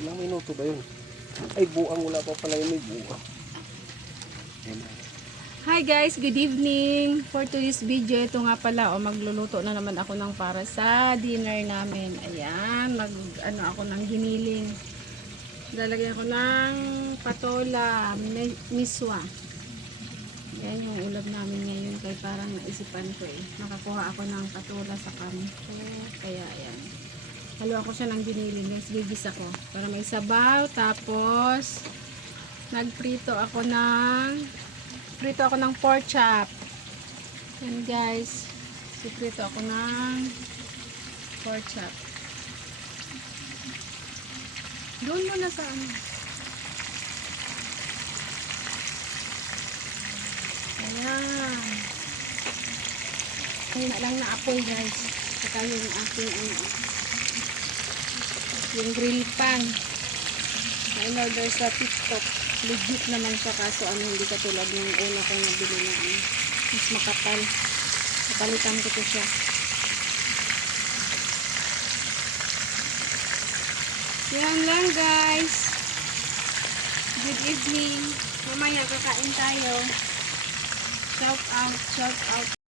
Ilang minuto ba yun? Ay, buang, wala pa pala yun, may buang. Hi guys, good evening. For today's video, ito nga pala, magluluto na naman ako ng para sa dinner namin. Ayan, ako ng giniling. Lalagyan ko ng patola, miswa. Yan yung ulam namin ngayon, kaya parang naisipan ko nakakuha ako ng patola sa kampo. Kaya ayan. Haluan ko siya ng giniling, guys, gigis ako para may sabaw. Tapos nagprito ako ng pork chop. Yan guys, prito ako ng pork chop. Doon mo na sa ano. Ayan. Ayun lang na apoy guys. Saka yung aking yung grill pan na in-order sa TikTok. Legit naman siya, kaso hindi katulad ng una kong nabili na mas makapal. Napalitan ko to siya. Yan lang guys. Good evening. Mamaya kakain tayo. Shout out, shout out.